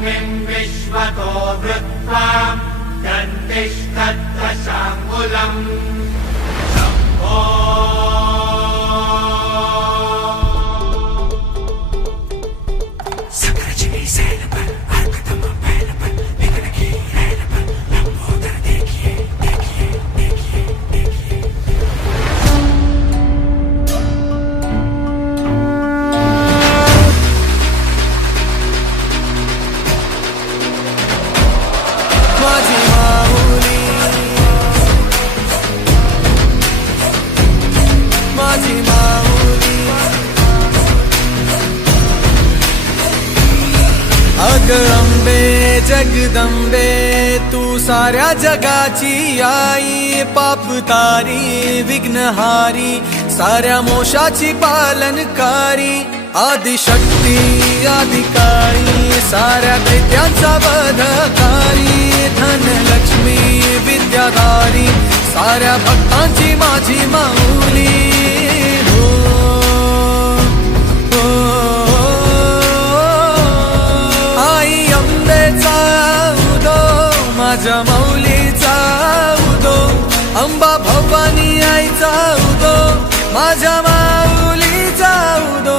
भूमिं विश्वतो वृत्वा दन्तिष्ठद्दशाङ्गुलम् शम्भो अंबे जगदंबे तू साऱ्या जगाची आई पाप तारी विघ्नहारी साऱ्या मोशाची पालनकारी आदिशक्ती आदिकारी साऱ्या दैत्यांचा वधकारी धनलक्ष्मी विद्याधारी साऱ्या भक्तांची माझी माऊली माझ्या माऊलीचा उदो अंबा भवानी आईचा उदो माझ्या माऊलीचा उदो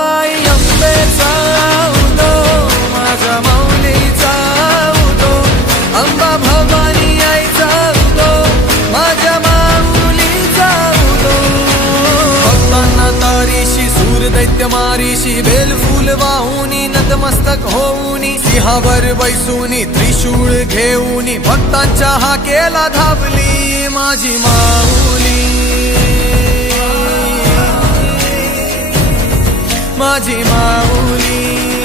आई अंबेचा उदो माझ्या माऊलीचा उदो अंबा भवानी आईचा उदो माझ्या माऊलीचा उदो भक्तांना तारीशी सूर दैत्य मारीशी बेल फूल वाहुनी नतमस्तक होऊनी सिंहावर बैसूनी त्रिशूळ घेऊनी भक्तांच्या हाकेला धावली माझी माऊली माझी माऊली